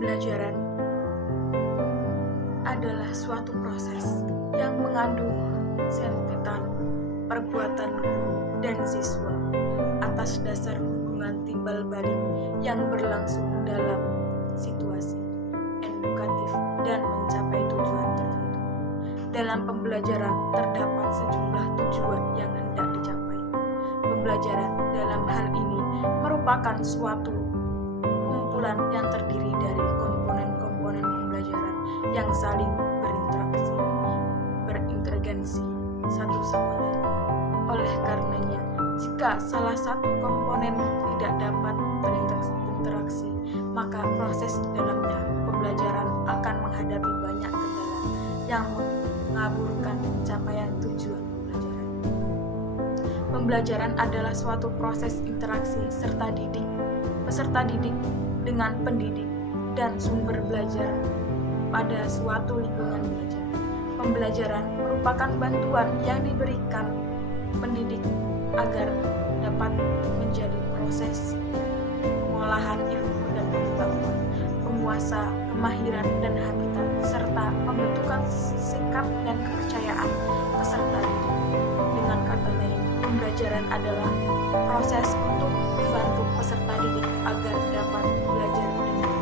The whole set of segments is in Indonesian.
Pembelajaran adalah suatu proses yang mengandung sentetan perbuatan guru dan siswa atas dasar hubungan timbal balik yang berlangsung dalam situasi edukatif dan mencapai tujuan tertentu. Dalam pembelajaran terdapat sejumlah tujuan yang hendak dicapai. Pembelajaran dalam hal ini merupakan suatu kumpulan yang terdiri dari komponen-komponen pembelajaran yang saling berintergensi satu sama lain. Oleh karenanya, jika salah satu komponen tidak dapat berinteraksi, maka proses dalamnya pembelajaran akan menghadapi banyak kendala yang mengaburkan pencapaian tujuan pembelajaran. Pembelajaran adalah suatu proses interaksi peserta didik dengan pendidik dan sumber belajar pada suatu lingkungan belajar. Pembelajaran merupakan bantuan yang diberikan pendidik agar dapat menjadi proses pengolahan ilmu dan pengetahuan, penguasa kemahiran dan habitat, serta pembentukan sikap dan kepercayaan peserta didik. Dengan kata lain, pembelajaran adalah proses untuk membantu peserta didik agar dapat belajar dengan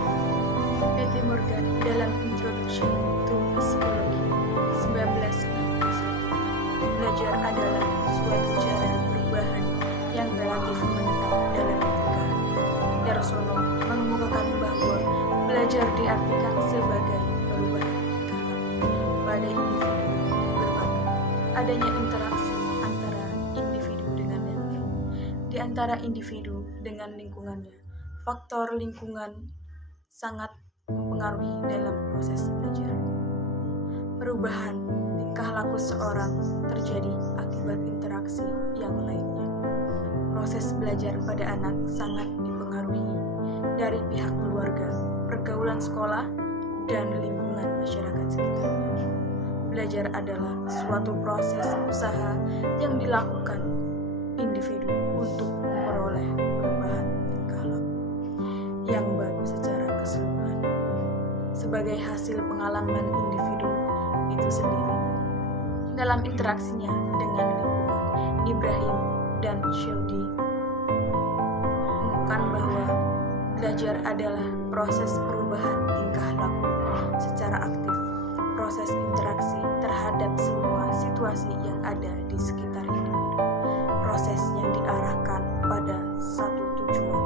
P.T. Morgan dalam Introduction to Psychology 1961. Belajar adalah suatu cara perubahan yang relatif menetap dalam etika. Darsono mengemukakan bahwa belajar diartikan sebagai perubahan pada individu berbagai. Adanya interaksi antara individu dengan yang lain. Di antara individu dengan lingkungannya, faktor lingkungan sangat mempengaruhi dalam proses belajar. Perubahan tingkah laku seorang terjadi akibat interaksi yang lainnya. Proses belajar pada anak sangat dipengaruhi dari pihak keluarga, pergaulan sekolah, dan lingkungan masyarakat sekitarnya. Belajar adalah suatu proses usaha yang dilakukan individu untuk memperoleh perubahan tingkah laku yang baru secara keseluruhan sebagai hasil pengalaman individu itu sendiri dalam interaksinya dengan lingkungan. Ibrahim dan Shaudi mengungkapkan bahwa belajar adalah proses perubahan tingkah laku secara aktif, proses interaksi terhadap semua situasi yang ada di sekitar individu, proses yang diarahkan pada satu tujuan,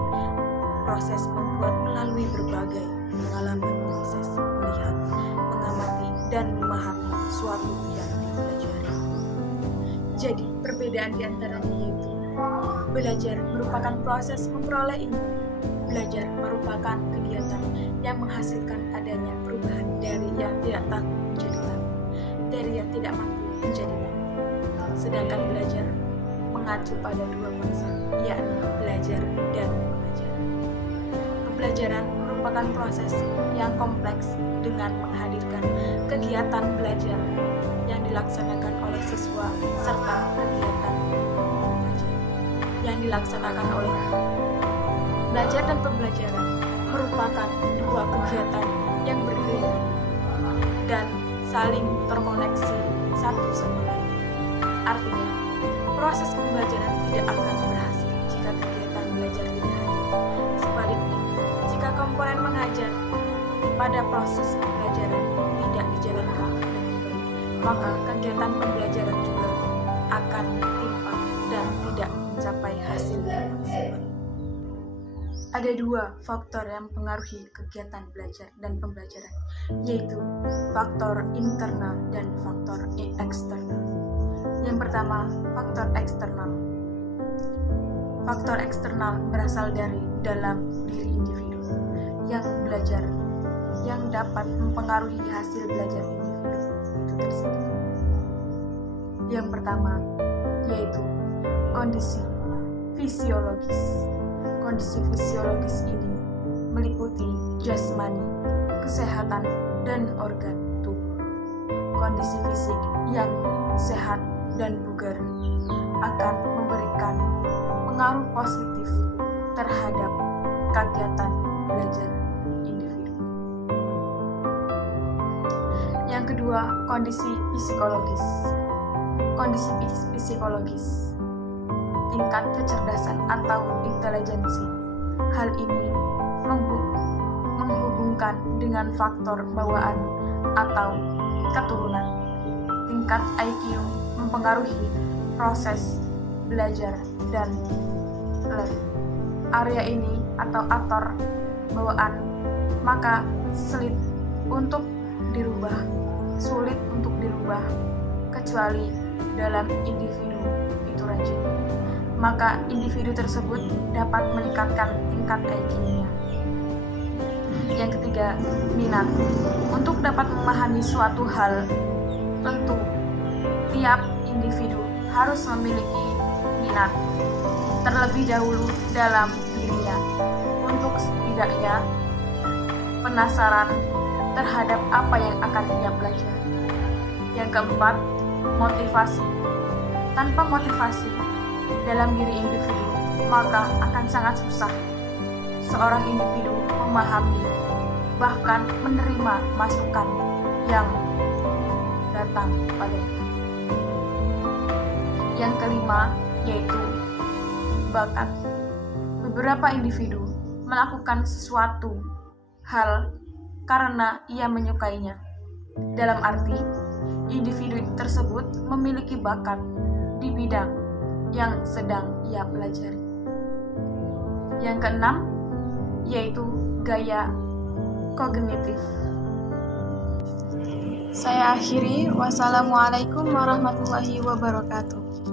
proses membuat melalui berbagai pengalaman, proses melihat, mengamati, dan memahami suatu yang dipelajari. Jadi, perbedaan di antaranya yaitu belajar merupakan proses memperoleh ilmu. Belajar merupakan kegiatan yang menghasilkan adanya perubahan dari yang tidak tahu menjadi tahu, dari yang tidak mampu menjadi mampu. Sedangkan belajar mengacu pada dua konsep, yakni belajar dan mengajar. Pembelajaran merupakan proses yang kompleks dengan menghadirkan kegiatan belajar yang dilaksanakan oleh siswa serta kegiatan mengajar yang dilaksanakan oleh belajar dan pembelajaran merupakan dua kegiatan yang berbeda dan saling terkoneksi satu sama lain. Artinya, proses pembelajaran tidak akan berhasil jika kegiatan belajar tidak hadir. Sebaliknya, jika komponen mengajar pada proses pembelajaran tidak dijalankan dengan baik, maka kegiatan pembelajaran juga akan timpang dan tidak mencapai hasil yang maksimal. Ada dua faktor yang mempengaruhi kegiatan belajar dan pembelajaran, yaitu faktor internal dan faktor eksternal. Yang pertama, faktor eksternal. Faktor eksternal berasal dari dalam diri individu yang belajar, yang dapat mempengaruhi hasil belajar individu itu tersebut. Yang pertama, yaitu kondisi fisiologis. Kondisi fisiologis ini meliputi jasmani, kesehatan, dan organ tubuh. Kondisi fisik yang sehat dan bugar akan memberikan pengaruh positif terhadap kegiatan belajar individu. kedua, kondisi psikologis. Kondisi psikologis, tingkat kecerdasan atau intelijensi. Hal ini menghubungkan dengan faktor bawaan atau keturunan. Tingkat IQ mempengaruhi proses belajar dan area ini atau aktor bawaan maka sulit untuk dirubah kecuali dalam individu itu rajin. Maka individu tersebut dapat meningkatkan tingkat IQ-nya. Yang ketiga, minat. Untuk dapat memahami suatu hal, tentu tiap individu harus memiliki minat terlebih dahulu dalam dirinya untuk setidaknya penasaran terhadap apa yang akan ia pelajari. Yang keempat, motivasi. Tanpa motivasi dalam diri individu, maka akan sangat susah seorang individu memahami bahkan menerima masukan yang datang padanya. Yang kelima, yaitu bakat. Beberapa individu melakukan sesuatu hal karena ia menyukainya. Dalam arti, individu tersebut memiliki bakat di bidang yang sedang ia pelajari. Yang keenam, yaitu gaya kognitif. Saya akhiri. Wassalamualaikum warahmatullahi wabarakatuh.